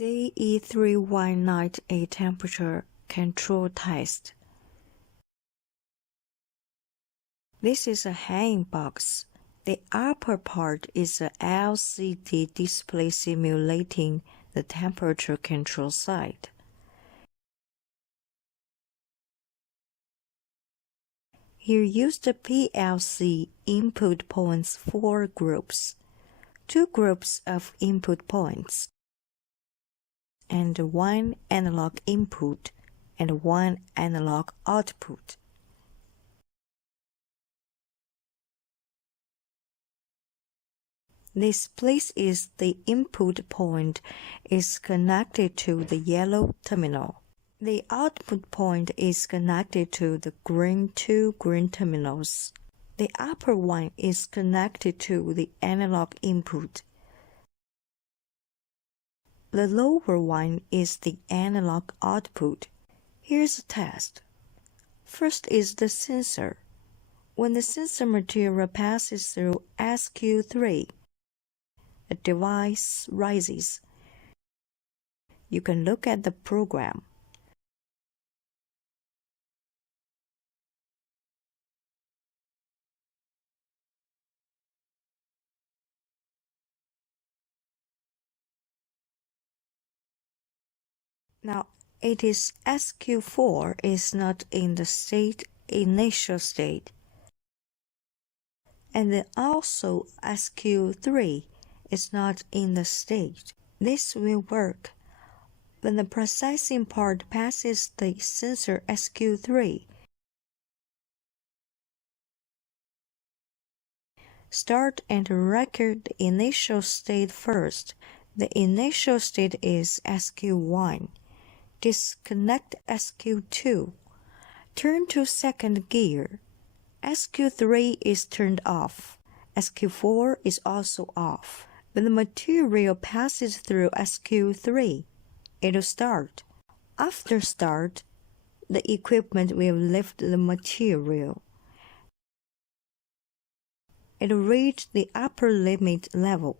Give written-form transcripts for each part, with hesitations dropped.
ZE3198 temperature control test. This is a hanging box. The upper part is a LCD display simulating the temperature control site. Here use the PLC input points 4 groups, 2 groups of input points, and 1 analog input and 1 analog output. This place is the input point is connected to the yellow terminal. The output point is connected to the two green terminals. The upper one is connected to the analog input. The lower one is the analog output. Here's a test. First is the sensor. When the sensor material passes through SQ3, the device rises. You can look at the program. Now it is SQ4 is not in the initial state, and then also SQ3 is not in the state. This will work when the processing part passes the sensor SQ3. Start and record the initial state first. The initial state is SQ1. Disconnect SQ2. Turn to second gear. SQ3 is turned off. SQ4 is also off. When the material passes through SQ3, it will start. After start, the equipment will lift the material. It will reach the upper limit level.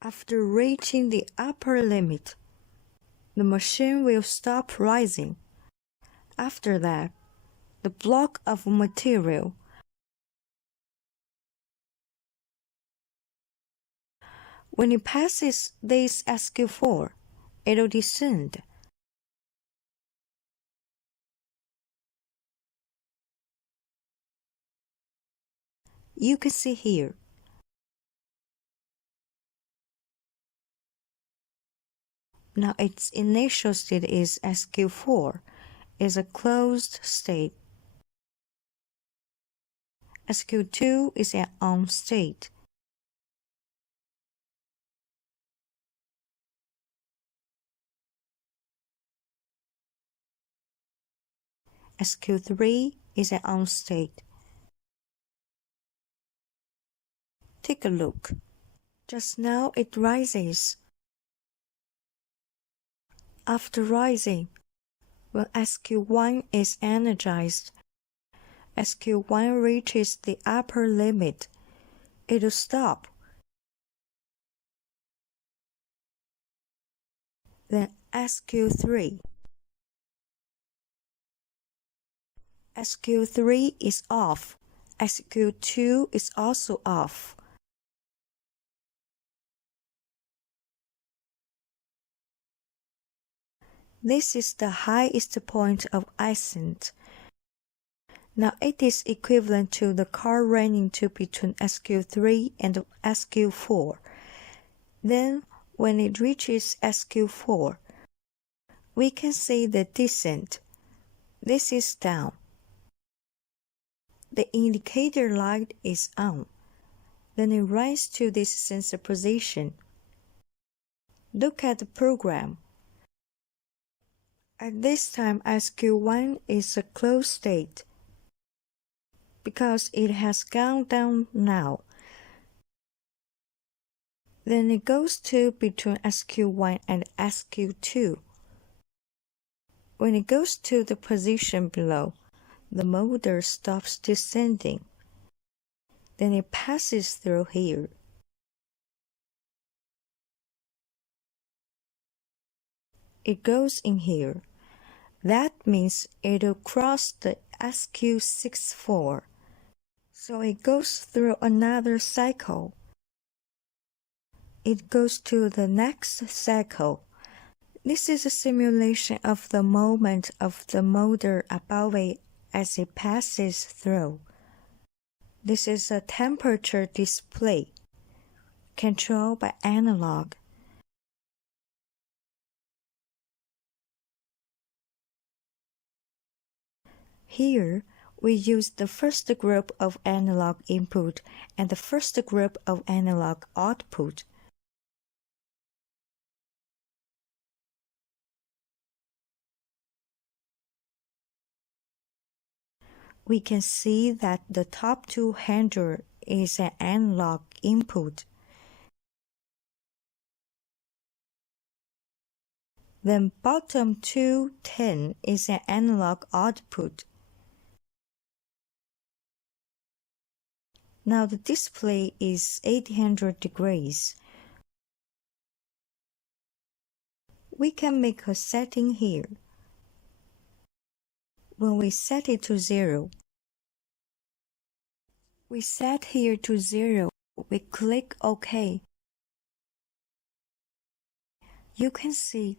After reaching the upper limit, the machine will stop rising. After that, the block of material when it passes this SQ4, it will descend. You can see here. Now its initial state is SQ4, is a closed state. SQ2 is an on state. SQ3 is an on state. Take a look. Just now it rises. After rising, when SQ1 is energized, SQ1 reaches the upper limit, it will stop. Then SQ3. SQ3 is off. SQ2 is also off. This is the highest point of ascent. Now it is equivalent to the car running to between SQ3 and SQ4. Then when it reaches SQ4, we can see the descent. This is down. The indicator light is on. Then it rises to this sensor position. Look at the program. At this time, SQ1 is a closed state because it has gone down now. Then it goes to between SQ1 and SQ2. When it goes to the position below, the motor stops descending. Then it passes through here. it goes in here. That means it'll cross the SQ64. So it goes through another cycle. It goes to the next cycle. This is a simulation of the movement of the motor above it as it passes through. This is a temperature display, controlled by analog. Here, we use the first group of analog input and the first group of analog output. We can see that the top 200 is an analog input. Then bottom 210 is an analog output. Now the display is 800 degrees. We can make a setting here. When we set it to 0, we set here to 0, we click OK. You can see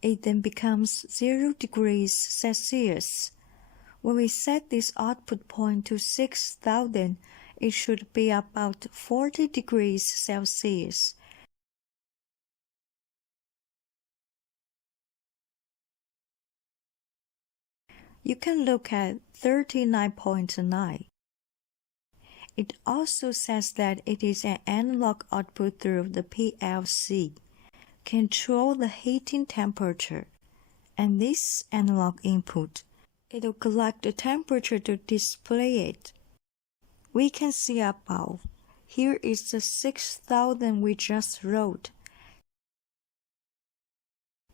it then becomes 0 degrees Celsius. When we set this output point to 6000, it should be about 40 degrees Celsius. You can look at 39.9. It also says that it is an analog output through the PLC. Control the heating temperature. And this analog input, it will collect the temperature to display it. We can see above. Here is the 6000 we just wrote.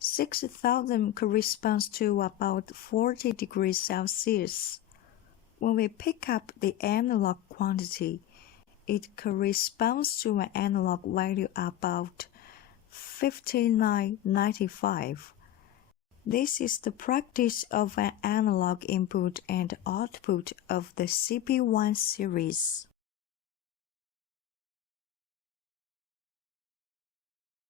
6000 corresponds to about 40 degrees Celsius. When we pick up the analog quantity, it corresponds to an analog value about 5995. This is the practice of an analog input and output of the CP1 series.